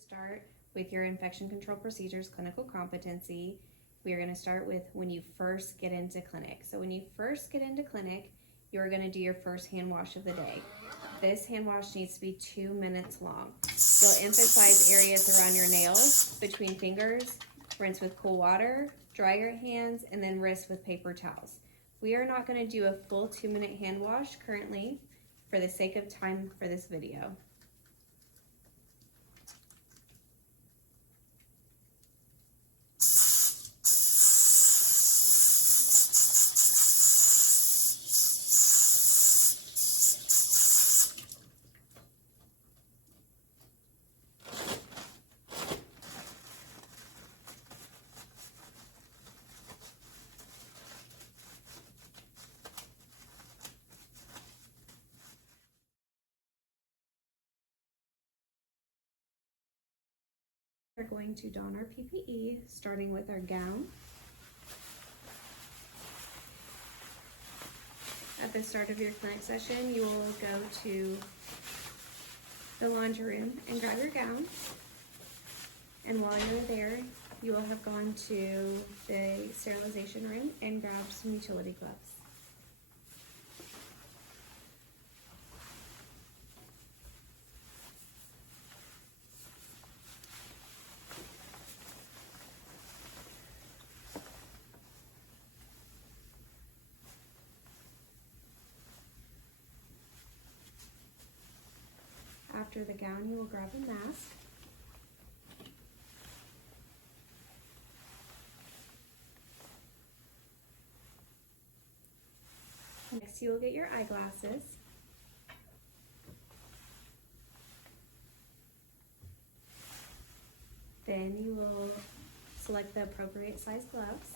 start with your infection control procedures clinical competency. We are going to start with when you first get into clinic. So when you first get into clinic, you're going to do your first hand wash of the day. This hand wash needs to be 2 minutes long. You'll emphasize areas around your nails, between fingers, rinse with cool water, dry your hands, and then wrist with paper towels. We are not going to do a full 2-minute hand wash currently for the sake of time for this video. We're going to don our PPE, starting with our gown. At the start of your clinic session, you will go to the laundry room and grab your gown. And while you're there, you will have gone to the sterilization room and grabbed some utility gloves. After the gown, you will grab a mask. Next, you will get your eyeglasses. Then you will select the appropriate size gloves.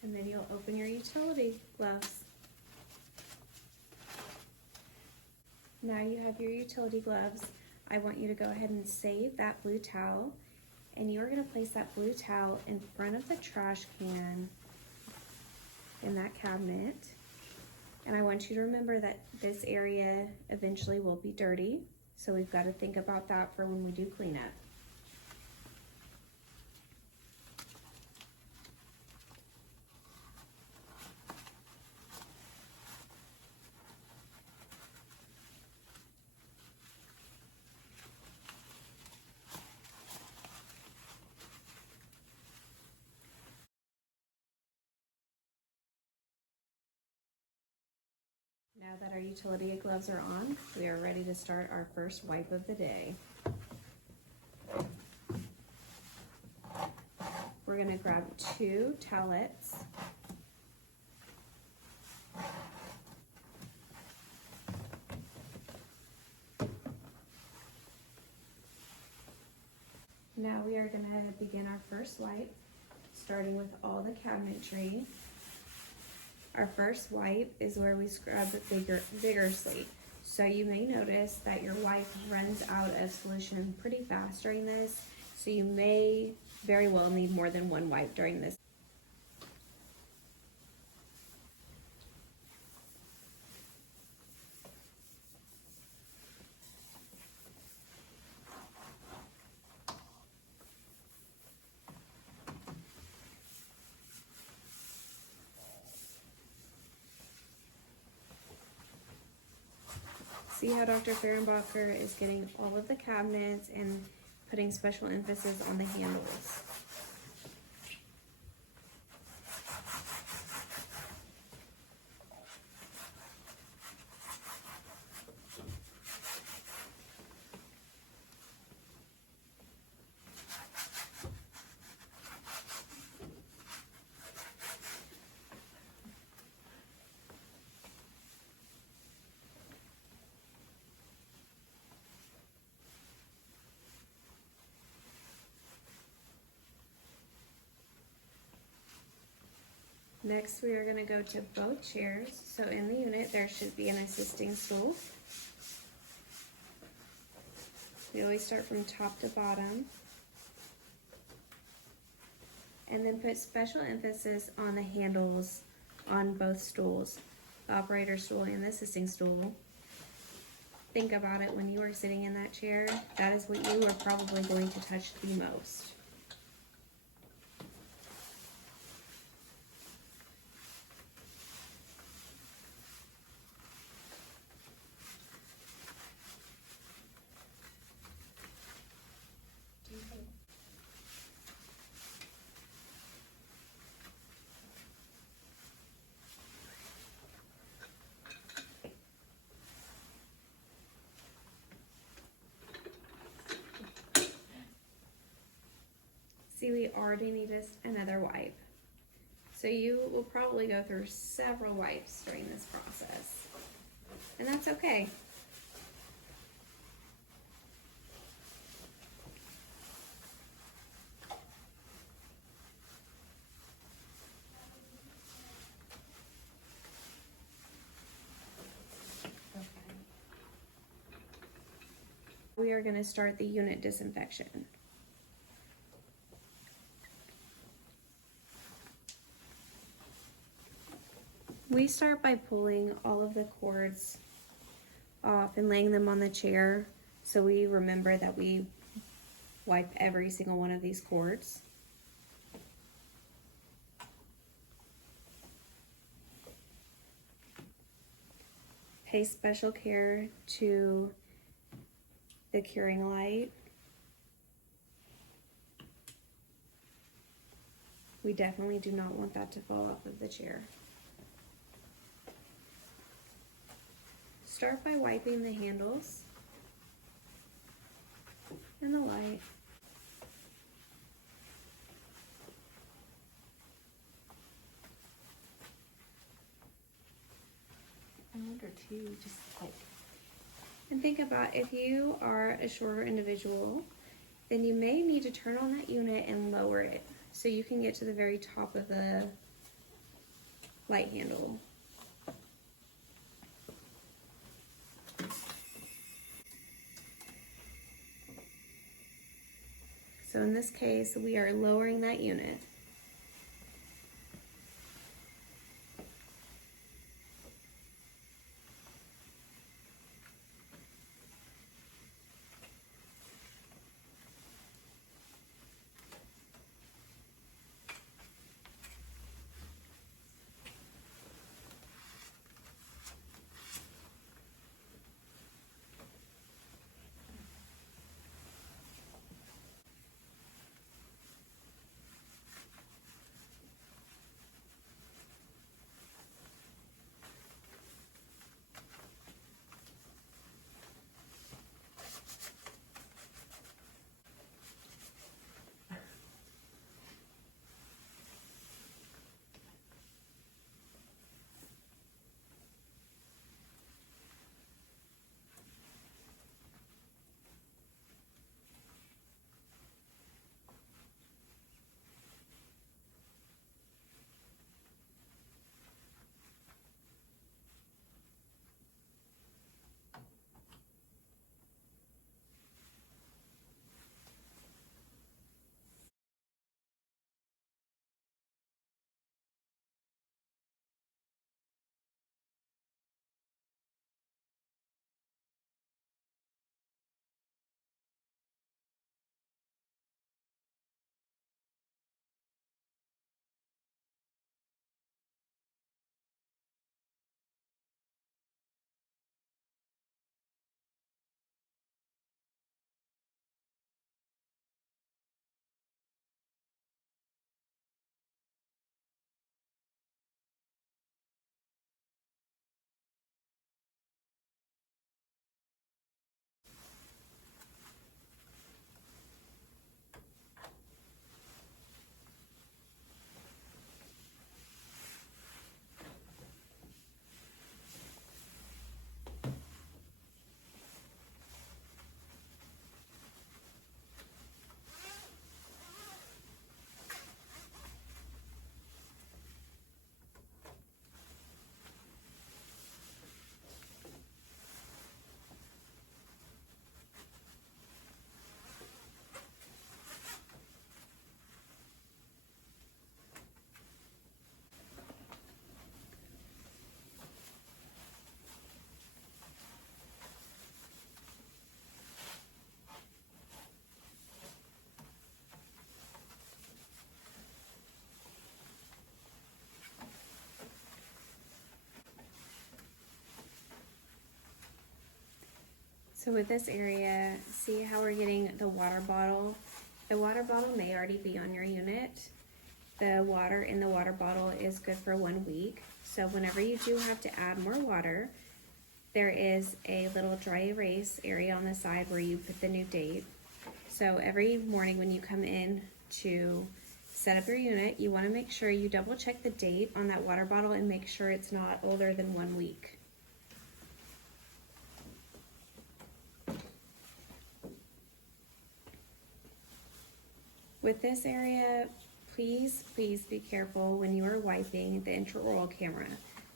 And then you'll open your utility gloves. Now you have your utility gloves. I want you to go ahead and save that blue towel, and you're going to place that blue towel in front of the trash can in that cabinet. And I want you to remember that this area eventually will be dirty, so we've got to think about that for when we do cleanup. Now that our utility gloves are on, we are ready to start our first wipe of the day. We're going to grab 2 towelettes. Now we are going to begin our first wipe, starting with all the cabinetry. Our first wipe is where we scrub vigorously. So you may notice that your wipe runs out of solution pretty fast during this. So you may very well need more than 1 wipe during this. See how Dr. Fehrenbacher is getting all of the cabinets and putting special emphasis on the handles. Next, we are going to go to both chairs. So in the unit, there should be an assisting stool. We always start from top to bottom. And then put special emphasis on the handles on both stools, the operator stool and the assisting stool. Think about it when you are sitting in that chair. That is what you are probably going to touch the most. See, we already need another wipe. So you will probably go through several wipes during this process. And that's okay. We are going to start the unit disinfection. We start by pulling all of the cords off and laying them on the chair so we remember that we wipe every single one of these cords. Pay special care to the curing light. We definitely do not want that to fall off of the chair. Start by wiping the handles and the light. I wonder too, just like. And think about if you are a shorter individual, then you may need to turn on that unit and lower it so you can get to the very top of the light handle. So in this case, we are lowering that unit. So with this area, see how we're getting the water bottle? The water bottle may already be on your unit. The water in the water bottle is good for 1 week. So whenever you do have to add more water, there is a little dry erase area on the side where you put the new date. So every morning when you come in to set up your unit, you want to make sure you double check the date on that water bottle and make sure it's not older than 1 week. With this area, please be careful when you are wiping the intraoral camera.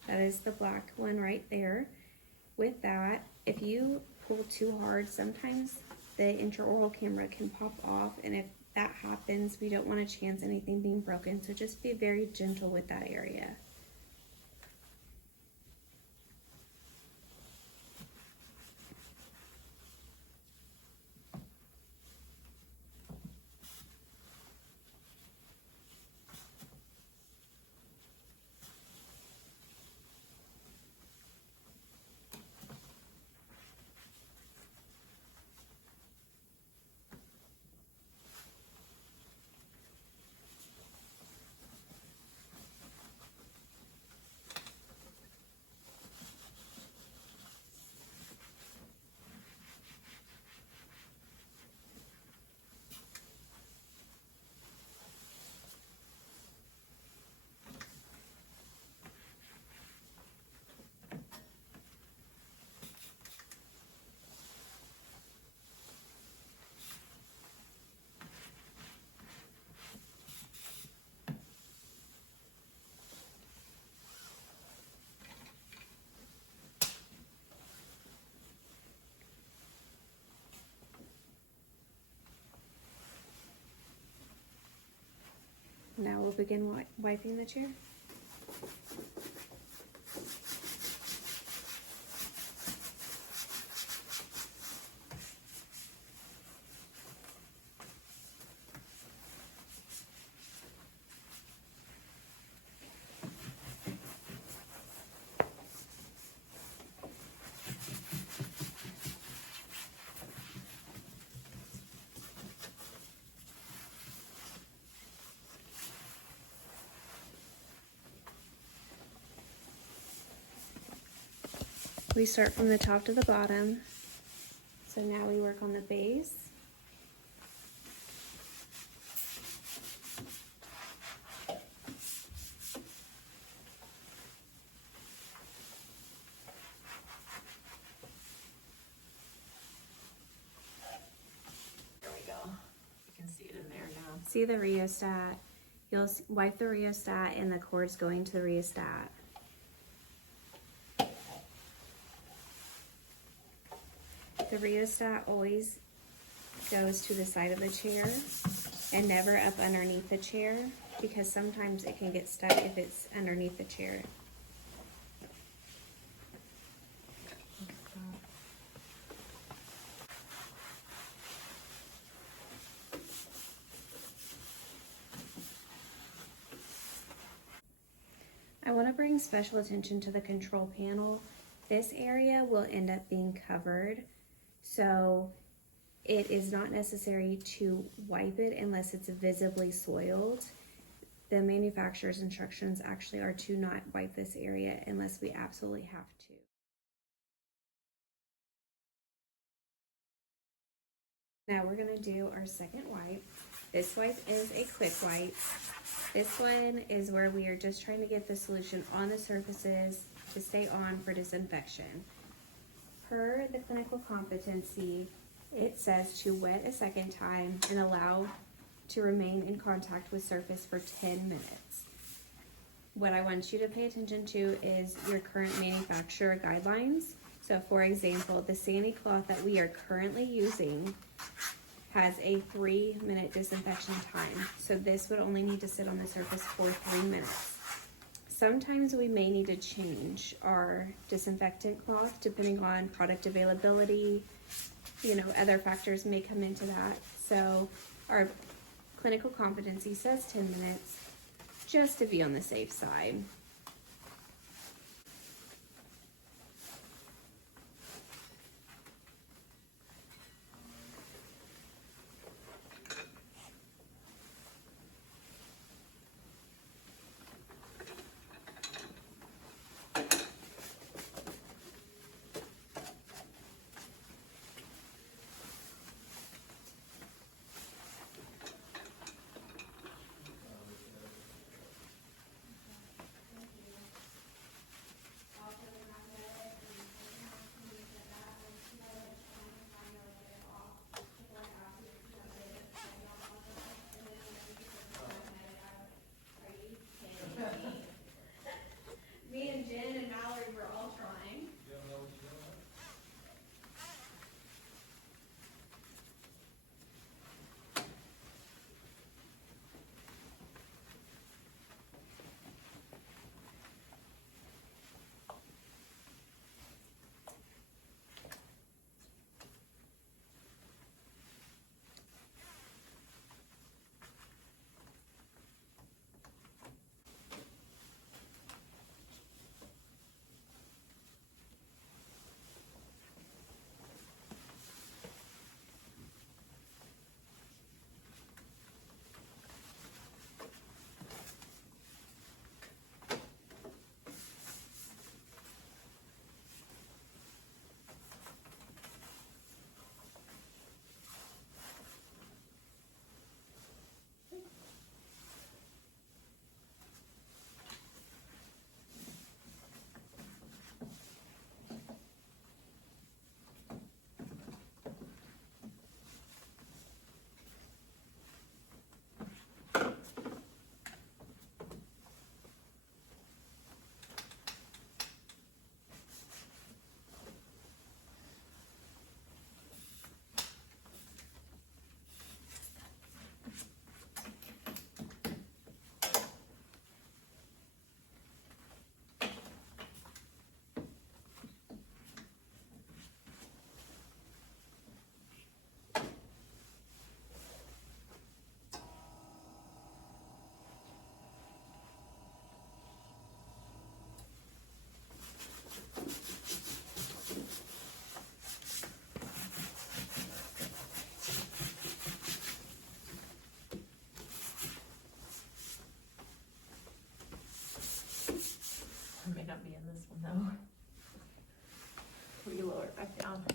That is the black one right there. With that, if you pull too hard, sometimes the intraoral camera can pop off, and if that happens, we don't want to chance anything being broken, so just be very gentle with that area. Now we'll begin wiping the chair. We start from the top to the bottom. So now we work on the base. There we go. You can see it in there now. See the rheostat. You'll wipe the rheostat and the cord's going to the rheostat. The rheostat always goes to the side of the chair and never up underneath the chair, because sometimes it can get stuck if it's underneath the chair. I want to bring special attention to the control panel. This area will end up being covered, so it is not necessary to wipe it unless it's visibly soiled. The manufacturer's instructions actually are to not wipe this area unless we absolutely have to. Now we're going to do our second wipe. This wipe is a quick wipe. This one is where we are just trying to get the solution on the surfaces to stay on for disinfection. Per the clinical competency, it says to wet a second time and allow to remain in contact with surface for 10 minutes. What I want you to pay attention to is your current manufacturer guidelines. So for example, the Sani cloth that we are currently using has a 3-minute disinfection time. So this would only need to sit on the surface for 3 minutes. Sometimes we may need to change our disinfectant cloth depending on product availability. Other factors may come into that. So our clinical competency says 10 minutes, just to be on the safe side.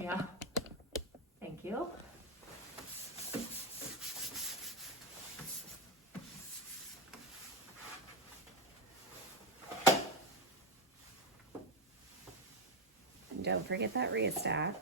Yeah. Thank you. And don't forget that rheostat.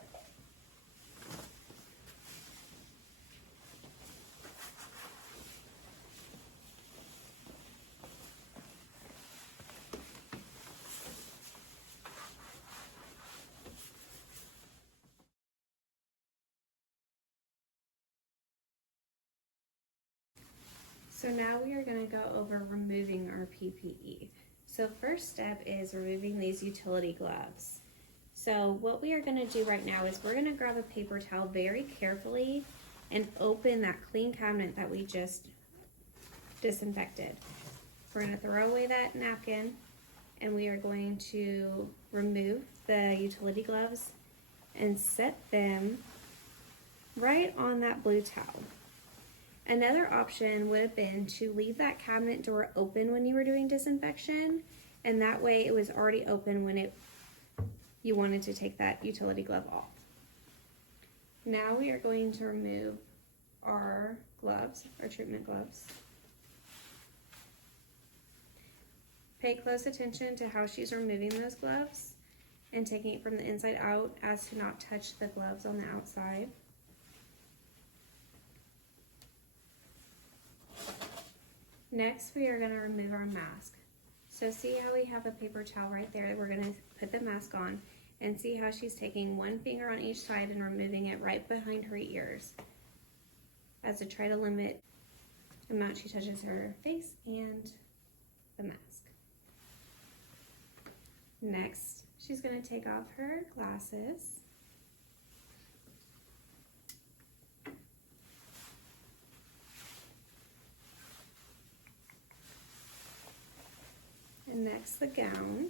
So now we are going to go over removing our PPE. So first step is removing these utility gloves. So what we are going to do right now is we're going to grab a paper towel very carefully and open that clean cabinet that we just disinfected. We're going to throw away that napkin and we are going to remove the utility gloves and set them right on that blue towel. Another option would have been to leave that cabinet door open when you were doing disinfection, and that way it was already open when you wanted to take that utility glove off. Now we are going to remove our gloves, our treatment gloves. Pay close attention to how she's removing those gloves and taking it from the inside out as to not touch the gloves on the outside. Next, we are going to remove our mask. So see how we have a paper towel right there. We're going to put the mask on and see how she's taking one finger on each side and removing it right behind her ears as to try to limit the amount she touches her face and the mask. Next, she's going to take off her glasses. And next, the gown.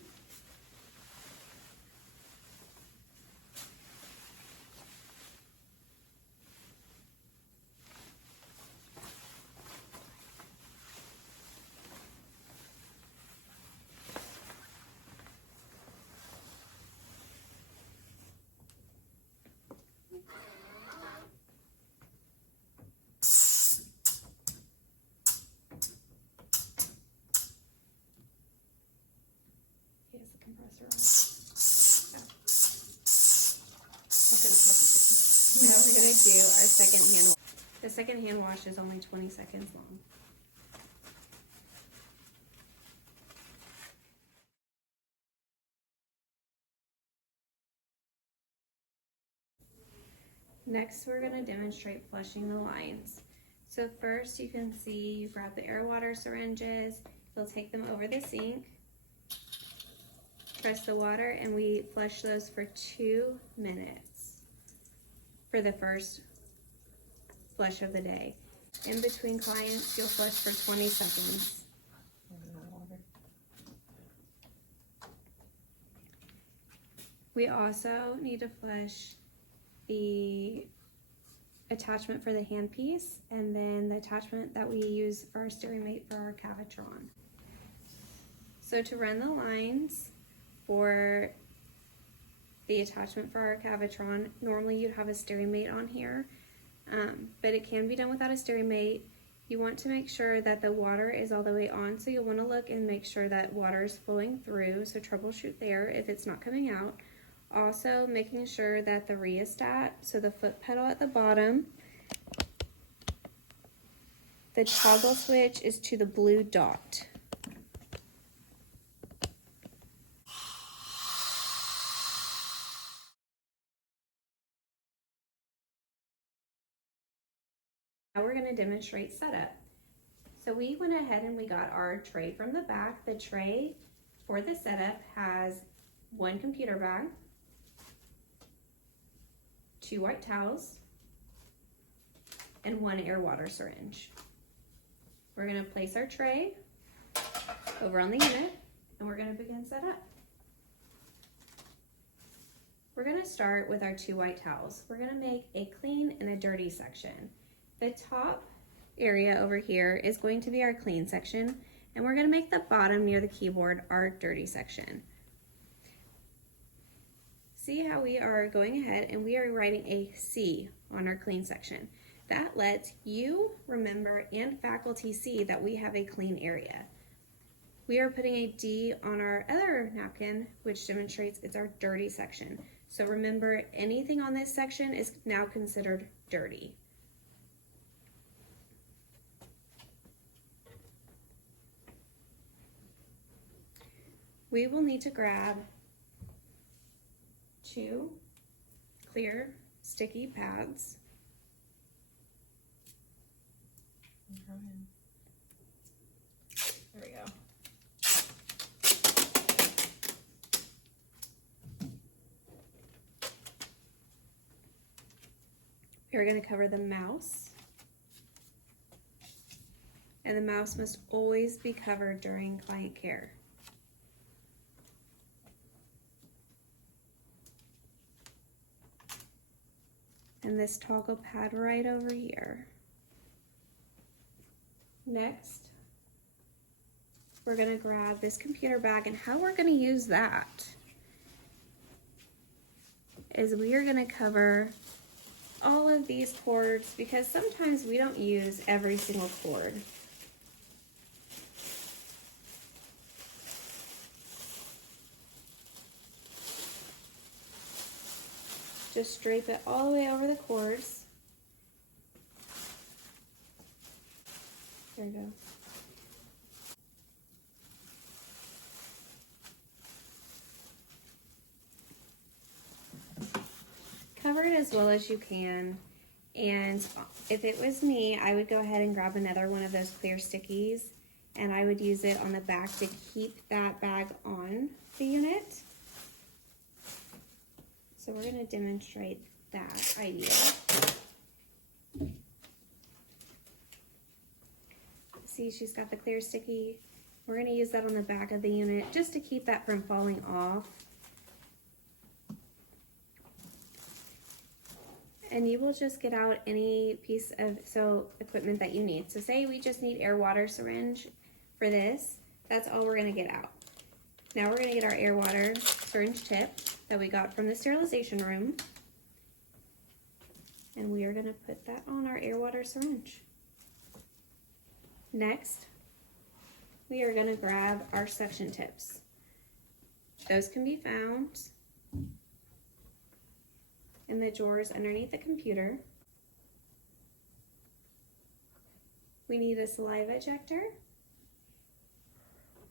He has the compressor on. Now we're going to do our second hand wash. The second hand wash is only 20 seconds long. Next, we're going to demonstrate flushing the lines. So first, you can see you grab the air water syringes, you'll take them over the sink, press the water, and we flush those for 2 minutes for the first flush of the day. In between clients, you'll flush for 20 seconds. We also need to flush the attachment for the handpiece and then the attachment that we use for our SteriMate for our Cavitron. So to run the lines for the attachment for our Cavitron, normally you'd have a SteriMate on here, but it can be done without a SteriMate. You want to make sure that the water is all the way on, so you'll want to look and make sure that water is flowing through, so troubleshoot there if it's not coming out. Also making sure that the rheostat, so the foot pedal at the bottom, the toggle switch is to the blue dot. Now we're going to demonstrate setup. So we went ahead and we got our tray from the back. The tray for the setup has one computer bag, 2 white towels, and 1 air water syringe. We're going to place our tray over on the unit and we're going to begin setup. We're going to start with our 2 white towels. We're going to make a clean and a dirty section. The top area over here is going to be our clean section, and we're going to make the bottom near the keyboard our dirty section. See how we are going ahead and we are writing a C on our clean section. That lets you remember and faculty see that we have a clean area. We are putting a D on our other napkin, which demonstrates it's our dirty section. So remember, anything on this section is now considered dirty. We will need to grab 2 clear sticky pads. There we go. We're going to cover the mouse. And the mouse must always be covered during client care. And this toggle pad right over here. Next, we're going to grab this computer bag, and how we're going to use that is we are going to cover all of these cords because sometimes we don't use every single cord. Just drape it all the way over the cords. There we go. Cover it as well as you can, and if it was me, I would go ahead and grab another one of those clear stickies, and I would use it on the back to keep that bag on the unit. So we're going to demonstrate that idea. See, she's got the clear sticky. We're going to use that on the back of the unit just to keep that from falling off. And you will just get out any piece of equipment that you need. So say we just need air water syringe for this. That's all we're going to get out. Now we're going to get our air water syringe tip that we got from the sterilization room. And we are going to put that on our air water syringe. Next, we are going to grab our suction tips. Those can be found in the drawers underneath the computer. We need a saliva ejector,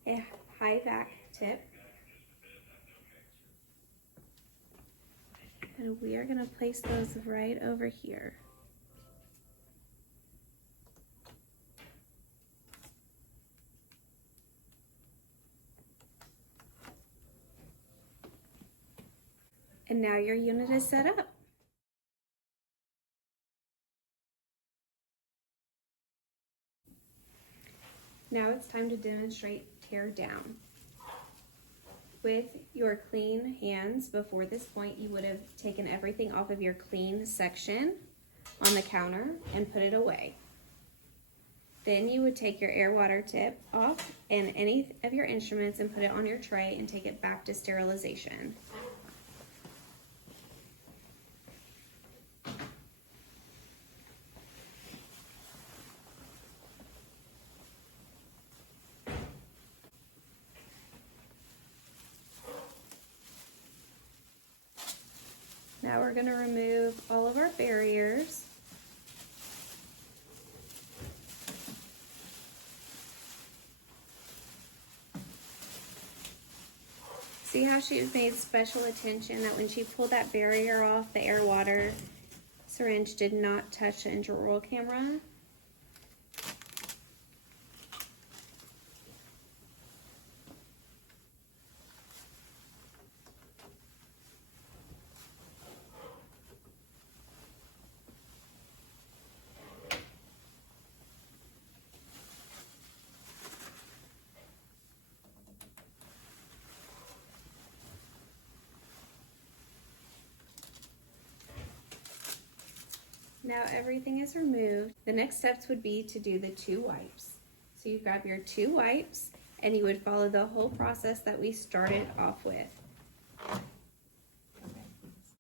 a high vac tip, and we are going to place those right over here. And now your unit is set up. Now it's time to demonstrate tear down. With your clean hands before this point, you would have taken everything off of your clean section on the counter and put it away. Then you would take your air water tip off and any of your instruments and put it on your tray and take it back to sterilization. Now we're going to remove all of our barriers. See how she made special attention that when she pulled that barrier off, the air water syringe did not touch the intraoral camera? Now everything is removed. The next steps would be to do the 2 wipes. So you grab your 2 wipes and you would follow the whole process that we started off with.